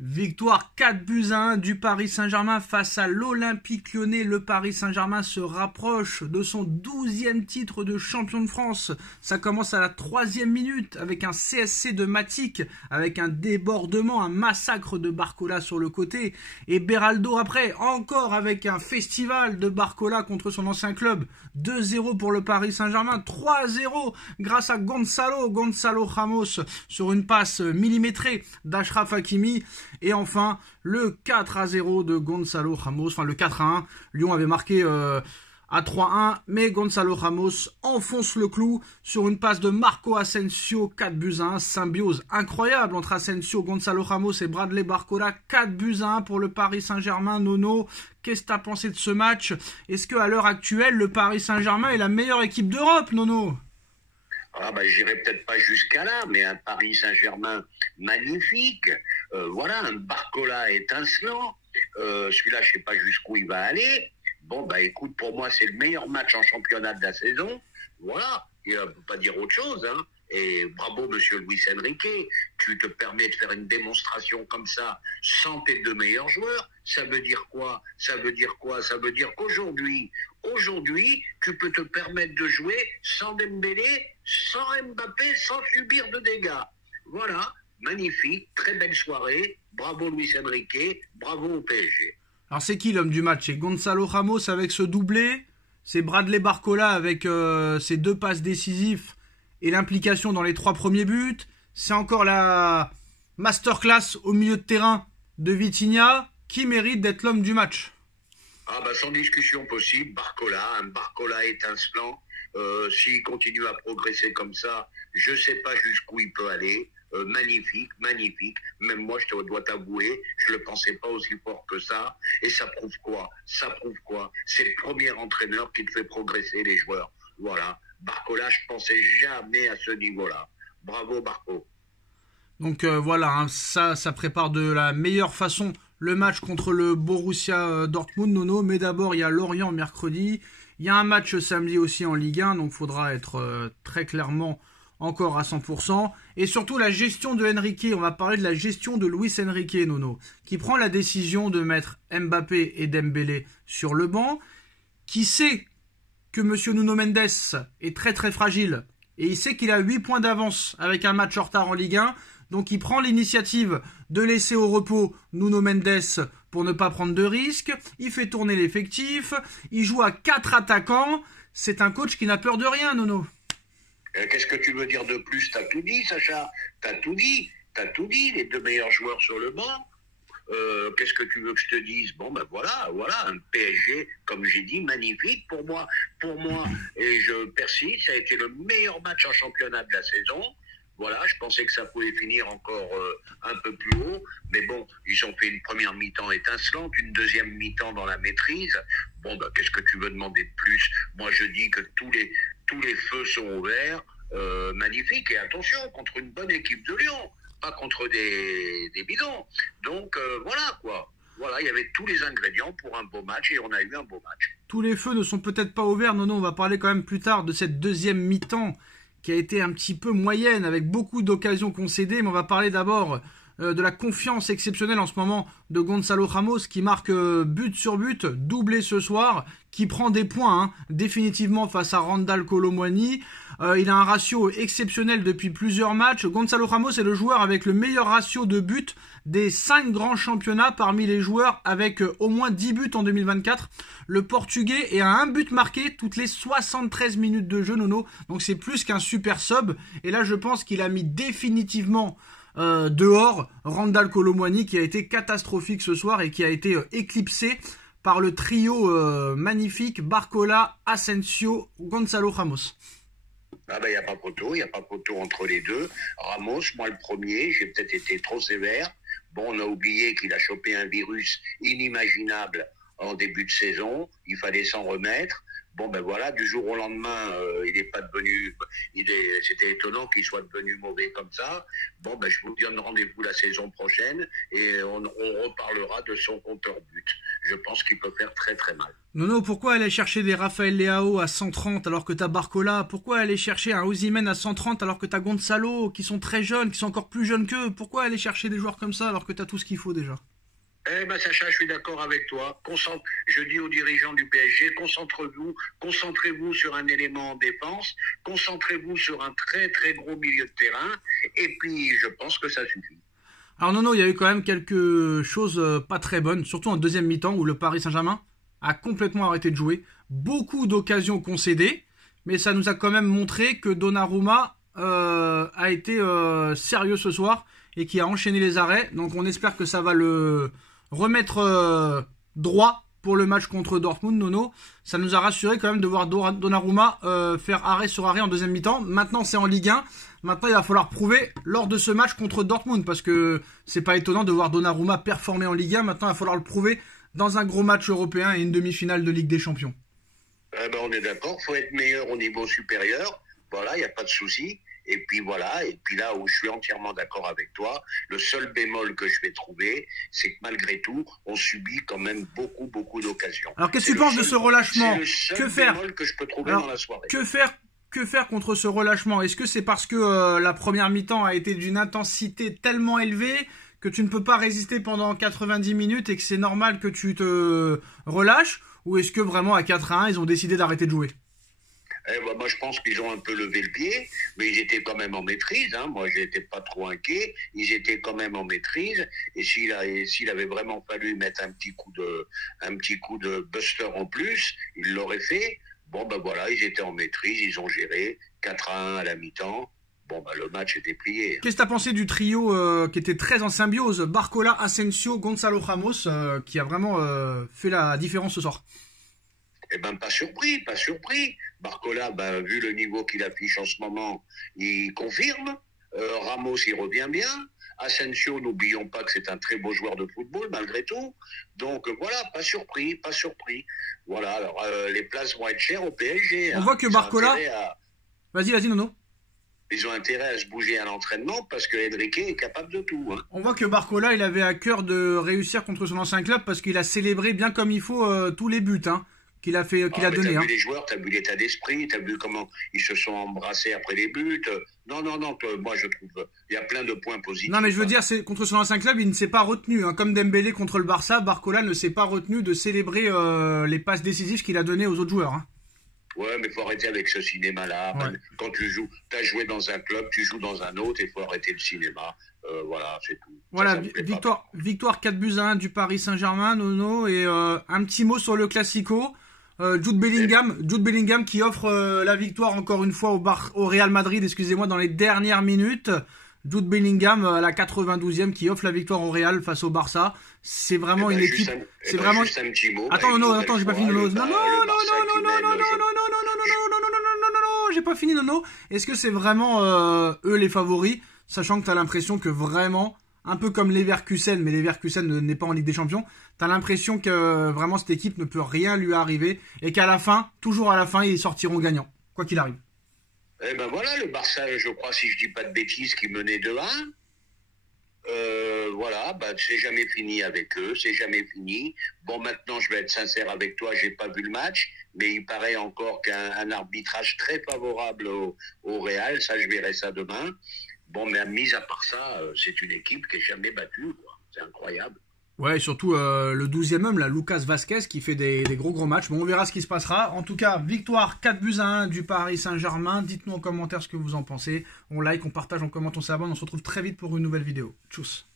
Victoire 4-1 du Paris Saint-Germain face à l'Olympique Lyonnais. Le Paris Saint-Germain se rapproche de son 12e titre de champion de France. Ça commence à la 3e minute avec un CSC de Matic, avec un débordement, un massacre de Barcola sur le côté. Et Beraldo après, encore avec un festival de Barcola contre son ancien club. 2-0 pour le Paris Saint-Germain, 3-0 grâce à Gonzalo Ramos sur une passe millimétrée d'Achraf Hakimi. Et enfin, le 4-0 de Gonzalo Ramos, enfin le 4-1. Lyon avait marqué à 3-1, mais Gonzalo Ramos enfonce le clou sur une passe de Marco Asensio, 4-1. Symbiose incroyable entre Asensio, Gonzalo Ramos et Bradley Barcola, 4-1 pour le Paris Saint-Germain. Nono, qu'est-ce que tu as pensé de ce match? Est-ce qu'à l'heure actuelle, le Paris Saint-Germain est la meilleure équipe d'Europe, Nono? Ah bah, j'irai peut-être pas jusqu'à là, mais un Paris Saint-Germain magnifique. Voilà, un Barcola étincelant. Celui-là, je sais pas jusqu'où il va aller. Bon, bah écoute, pour moi, c'est le meilleur match en championnat de la saison. Voilà, on ne peut pas dire autre chose, hein. Et bravo, monsieur Luis Enrique, tu te permets de faire une démonstration comme ça sans tes deux meilleurs joueurs. Ça veut dire quoi? Ça veut dire qu'aujourd'hui, tu peux te permettre de jouer sans Dembélé, sans Mbappé, sans subir de dégâts. Voilà, magnifique, très belle soirée. Bravo Luis Enrique, bravo au PSG. Alors c'est qui l'homme du match? C'est Gonzalo Ramos avec ce doublé, c'est Bradley Barcola avec ses 2 passes décisives et l'implication dans les 3 premiers buts. C'est encore la masterclass au milieu de terrain de Vitinha qui mérite d'être l'homme du match. Ah bah sans discussion possible, un Barcola étincelant. S'il continue à progresser comme ça, je sais pas jusqu'où il peut aller. Magnifique. Même moi, je dois t'avouer, je le pensais pas aussi fort que ça. Et ça prouve quoi? C'est le premier entraîneur qui te fait progresser les joueurs. Voilà. Barcola, je pensais jamais à ce niveau-là. Bravo, Barco. Donc voilà, hein, ça prépare de la meilleure façon le match contre le Borussia Dortmund, Nono. Mais d'abord, il y a Lorient mercredi. Il y a un match samedi aussi en Ligue 1, donc il faudra être très clairement encore à 100%. Et surtout la gestion de Enrique. On va parler de la gestion de Luis Enrique, Nono, qui prend la décision de mettre Mbappé et Dembélé sur le banc, qui sait que Monsieur Nuno Mendes est très très fragile, et il sait qu'il a 8 points d'avance avec un match en retard en Ligue 1, donc il prend l'initiative de laisser au repos Nuno Mendes pour ne pas prendre de risques, il fait tourner l'effectif, il joue à 4 attaquants, c'est un coach qui n'a peur de rien, Nono. Qu'est-ce que tu veux dire de plus? T'as tout dit, Sacha. T'as tout dit. Les 2 meilleurs joueurs sur le banc. Qu'est-ce que tu veux que je te dise? Bon, ben voilà, un PSG, comme j'ai dit, magnifique pour moi, et je persiste, ça a été le meilleur match en championnat de la saison. Voilà, je pensais que ça pouvait finir encore un peu plus haut, mais bon, ils ont fait une première mi-temps étincelante, une deuxième mi-temps dans la maîtrise. Bon, ben qu'est-ce que tu veux demander de plus? Moi, je dis que tous les feux sont ouverts, magnifique, et attention, contre une bonne équipe de Lyon, pas contre des bidons. Donc voilà quoi. Voilà, il y avait tous les ingrédients pour un beau match et on a eu un beau match. Tous les feux ne sont peut-être pas ouverts, non, on va parler quand même plus tard de cette deuxième mi-temps qui a été un petit peu moyenne avec beaucoup d'occasions concédées, mais on va parler d'abord de la confiance exceptionnelle en ce moment de Gonzalo Ramos qui marque but sur but, doublé ce soir, qui prend des points définitivement face à Randal Kolo Muani. Il a un ratio exceptionnel depuis plusieurs matchs. Gonzalo Ramos est le joueur avec le meilleur ratio de buts des 5 grands championnats parmi les joueurs avec au moins 10 buts en 2024. Le Portugais est à 1 but marqué toutes les 73 minutes de jeu, Nono. Donc c'est plus qu'un super sub. Et là, je pense qu'il a mis définitivement dehors Randal Kolo Muani qui a été catastrophique ce soir et qui a été éclipsé par le trio magnifique Barcola, Asensio, Gonzalo Ramos. Ah ben, il n'y a pas photo entre les deux. Ramos, moi le premier, j'ai peut-être été trop sévère. Bon, on a oublié qu'il a chopé un virus inimaginable en début de saison. Il fallait s'en remettre. Bon, ben voilà, du jour au lendemain, il n'est pas devenu... C'était étonnant qu'il soit devenu mauvais comme ça. Bon, ben je vous donne rendez-vous la saison prochaine et on reparlera de son compteur but. Je pense qu'il peut faire très très mal. Nono, pourquoi aller chercher des Rafael Leao à 130 alors que t'as Barcola? Pourquoi aller chercher un Osimhen à 130 alors que t'as Gonzalo, qui sont très jeunes, qui sont encore plus jeunes qu'eux? Pourquoi aller chercher des joueurs comme ça alors que t'as tout ce qu'il faut déjà? Eh ben Sacha, je suis d'accord avec toi. Je dis aux dirigeants du PSG, concentrez-vous sur un élément en défense, concentrez-vous sur un très très gros milieu de terrain, et puis je pense que ça suffit. Alors Nono, il y a eu quand même quelque chose pas très bonne, surtout en deuxième mi-temps où le Paris Saint-Germain a complètement arrêté de jouer. Beaucoup d'occasions concédées, mais ça nous a quand même montré que Donnarumma a été sérieux ce soir et qui a enchaîné les arrêts. Donc on espère que ça va le remettre droit pour le match contre Dortmund, Nono. Ça nous a rassuré quand même de voir Donnarumma faire arrêt sur arrêt en deuxième mi-temps. Maintenant c'est en Ligue 1. Maintenant il va falloir prouver lors de ce match contre Dortmund, parce que c'est pas étonnant de voir Donnarumma performer en Ligue 1. Maintenant il va falloir le prouver dans un gros match européen et une demi-finale de Ligue des Champions. On est d'accord, il faut être meilleur au niveau supérieur. Voilà, il n'y a pas de souci. Et puis voilà, et puis là où je suis entièrement d'accord avec toi, le seul bémol que je vais trouver, c'est que malgré tout, on subit quand même beaucoup d'occasions. Alors qu'est-ce que tu penses de ce relâchement? Que faire? Bémol que je peux trouver dans la soirée. Que faire contre ce relâchement? Est-ce que c'est parce que la première mi-temps a été d'une intensité tellement élevée que tu ne peux pas résister pendant 90 minutes et que c'est normal que tu te relâches? Ou est-ce que vraiment à 4-1, ils ont décidé d'arrêter de jouer? Moi, je pense qu'ils ont un peu levé le pied, mais ils étaient quand même en maîtrise. Hein. Moi, je n'étais pas trop inquiet. Ils étaient quand même en maîtrise. Et s'il avait vraiment fallu mettre un petit coup de buster en plus, ils l'auraient fait. Bon, ben voilà, ils étaient en maîtrise, ils ont géré 4-1 à la mi-temps. Bon, ben le match était plié. Qu'est-ce que tu as pensé du trio qui était très en symbiose, Barcola, Asensio, Gonzalo Ramos, qui a vraiment fait la différence ce soir? Eh ben, pas surpris. Barcola, vu le niveau qu'il affiche en ce moment, il confirme. Ramos, il revient bien. Asensio, n'oublions pas que c'est un très beau joueur de football, malgré tout. Donc, voilà, pas surpris. Voilà, alors, les places vont être chères au PSG. On voit que Barcola... Vas-y, Nono. Ils ont intérêt à se bouger à l'entraînement parce que Enrique est capable de tout. Hein. On voit que Barcola, il avait à cœur de réussir contre son ancien club parce qu'il a célébré bien comme il faut tous les buts, hein, qu'il a donné. T'as vu les joueurs, t'as vu l'état d'esprit, t'as vu comment ils se sont embrassés après les buts. Non, moi je trouve il y a plein de points positifs. Non, mais je veux dire, c'est contre son ancien club, il ne s'est pas retenu. Hein. Comme Dembélé contre le Barça, Barcola ne s'est pas retenu de célébrer les passes décisives qu'il a données aux autres joueurs. Hein. Ouais, mais il faut arrêter avec ce cinéma-là. Ouais. Quand tu joues, tu as joué dans un club, tu joues dans un autre, il faut arrêter le cinéma. Voilà, c'est tout. Voilà, victoire 4-1 du Paris Saint-Germain, Nono, et un petit mot sur le Classico. Jude Bellingham qui offre la victoire encore une fois au Real Madrid, excusez-moi, dans les dernières minutes. Jude Bellingham à la 92e qui offre la victoire au Real face au Barça. C'est vraiment une équipe. C'est vraiment. Juste un petit mot. Attends, j'ai pas fini. Non, j'ai pas fini, Nono. Est-ce que c'est vraiment eux les favoris, sachant que t'as l'impression que vraiment, un peu comme Leverkusen, mais Leverkusen n'est pas en Ligue des Champions, t'as l'impression que vraiment cette équipe ne peut rien lui arriver et qu'à la fin, toujours à la fin, ils sortiront gagnants, quoi qu'il arrive. Eh ben voilà, le Barça, je crois, si je dis pas de bêtises, qui menait 2-1. Voilà, c'est jamais fini avec eux, c'est jamais fini. Bon, maintenant, je vais être sincère avec toi, j'ai pas vu le match, mais il paraît encore qu'un arbitrage très favorable au Real, ça, je verrai ça demain. Bon, mais mis à part ça, c'est une équipe qui est jamais battue, quoi. C'est incroyable. Ouais, surtout le 12e homme, là, Lucas Vazquez, qui fait des gros matchs. Bon, on verra ce qui se passera. En tout cas, victoire 4-1 du Paris Saint-Germain. Dites-nous en commentaire ce que vous en pensez. On like, on partage, on commente, on s'abonne. On se retrouve très vite pour une nouvelle vidéo. Tchuss.